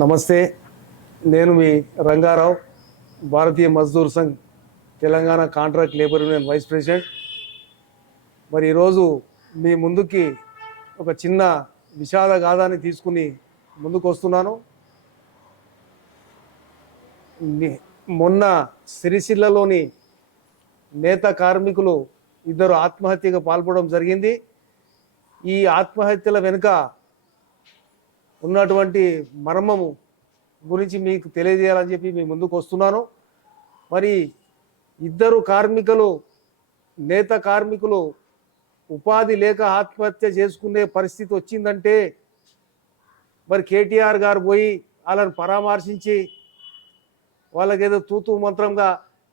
నమస్తే. నేను మీ Rangarao Bharatiya Mazdoor Sangh Telangana contract labour union vice president. మరి ఈరోజు మీ ముందుకి ఒక చిన్న విషాద గాథాన్ని తీసుకుని ముందుకు వస్తున్నాను మొన్న సిరిసిల్లలోని నేత కార్మికులు ఇద్దరు ఆత్మహత్యకు పాల్పడడం జరిగింది. ఈ ఆత్మహత్యల వెనుక ఉన్నటువంటి మర్మము గురించి మీకు తెలియజేయాలని చెప్పి మీ ముందుకు వస్తున్నాను. మరి ఇద్దరు కార్మికులు నేత కార్మికులు ఉపాధి లేక ఆత్మహత్య చేసుకునే పరిస్థితి వచ్చిందంటే మరి కేటీఆర్ గారు పోయి వాళ్ళని పరామర్శించి వాళ్ళకి ఏదో తూతు మంత్రంగా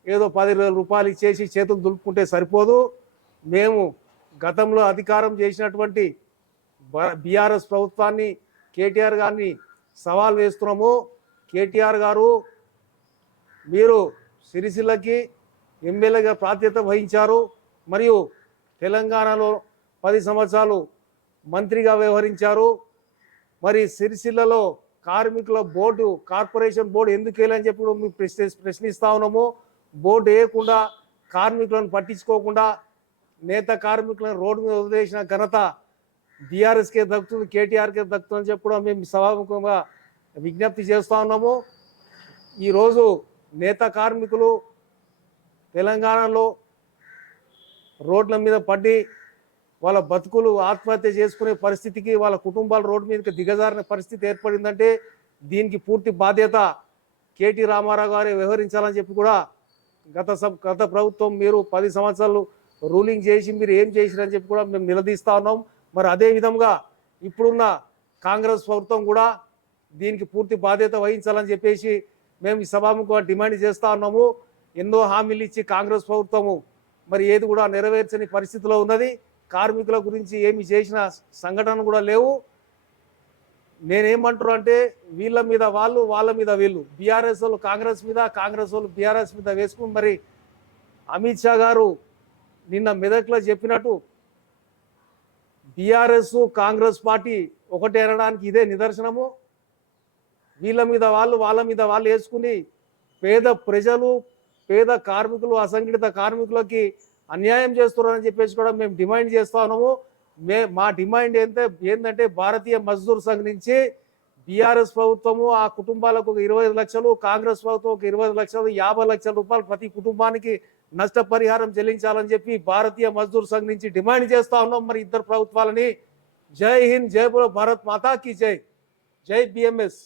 ఏదో పది వేల రూపాయలు ఇచ్చేసి చేతులు దులుపుకుంటే సరిపోదు. మేము గతంలో అధికారం చేసినటువంటి బీఆర్ఎస్ ప్రభుత్వాన్ని కేటీఆర్ గారిని సవాల్ వేస్తున్నాము. కేటీఆర్ గారు మీరు సిరిసిల్లకి ఎమ్మెల్యేగా ప్రాధాన్యత వహించారు. మరియు తెలంగాణలో పది సంవత్సరాలు మంత్రిగా వ్యవహరించారు. మరి సిరిసిల్లలో కార్మికుల బోర్డు కార్పొరేషన్ బోర్డు ఎందుకు వేయాలని చెప్పి మేము ప్రశ్న ప్రశ్నిస్తా ఉన్నాము. బోర్డు వేయకుండా కార్మికులను పట్టించుకోకుండా నేత కార్మికులను రోడ్డు మీద వదిలేసిన ఘనత బీఆర్ఎస్కే దక్కుతుంది కేటీఆర్కే దక్కుతుందని చెప్పి కూడా మేము సభాముఖంగా విజ్ఞప్తి చేస్తూ ఉన్నాము. ఈరోజు నేత కార్మికులు తెలంగాణలో రోడ్ల మీద పడి వాళ్ళ బతుకులు ఆత్మహత్య చేసుకునే పరిస్థితికి వాళ్ళ కుటుంబాలు రోడ్డు మీదకి దిగజారిన పరిస్థితి ఏర్పడిందంటే దీనికి పూర్తి బాధ్యత కేటీ రామారావు గారే వ్యవహరించాలని చెప్పి కూడా గత సబ్ గత ప్రభుత్వం మీరు పది సంవత్సరాలు రూలింగ్ చేసి మీరు ఏం చేసిరని చెప్పి కూడా మేము నిలదీస్తా ఉన్నాం. మరి అదే విధంగా ఇప్పుడున్న కాంగ్రెస్ ప్రభుత్వం కూడా దీనికి పూర్తి బాధ్యత వహించాలని చెప్పేసి మేము ఈ సభాముఖ డిమాండ్ చేస్తా ఉన్నాము. ఎన్నో హామీలు ఇచ్చి కాంగ్రెస్ ప్రభుత్వము మరి ఏది కూడా నెరవేర్చని పరిస్థితిలో ఉన్నది. కార్మికుల గురించి ఏమి చేసిన సంఘటన కూడా లేవు. నేనేమంటున్నా అంటే వీళ్ళ మీద వాళ్ళు వాళ్ళ మీద వీళ్ళు. బీఆర్ఎస్ వాళ్ళు కాంగ్రెస్ మీద కాంగ్రెస్ వాళ్ళు బీఆర్ఎస్ మీద వేసుకుని మరి అమిత్ షా గారు నిన్న మెదక్లో చెప్పినట్టు బీఆర్ఎస్ కాంగ్రెస్ పార్టీ ఒకటే అనడానికి ఇదే నిదర్శనము. వీళ్ళ మీద వాళ్ళు వాళ్ళ మీద వాళ్ళు వేసుకుని పేద ప్రజలు పేద కార్మికులు అసంఘటిత కార్మికులకి అన్యాయం చేస్తున్నారని చెప్పేసి కూడా మేము డిమాండ్ చేస్తా ఉన్నాము. మే మా డిమాండ్ ఏంటంటే ఏంటంటే భారతీయ మజ్దూర్ సంఘ్ నుంచి బీఆర్ఎస్ ప్రభుత్వము ఆ కుటుంబాలకు ఒక ఇరవై లక్షలు కాంగ్రెస్ ప్రభుత్వం ఒక ఇరవై లక్షలు యాభై లక్షల రూపాయలు ప్రతి కుటుంబానికి నష్టపరిహారం చెల్లించాలని చెప్పి భారతీయ మజ్దూర్ సంఘ్ నుంచి డిమాండ్ చేస్తా ఉన్నాం. మరి ఇద్దరు ప్రభుత్వాలని జై హింద్ జై బోలో భారత్ మాతా కి జై. జై బిఎంఎస్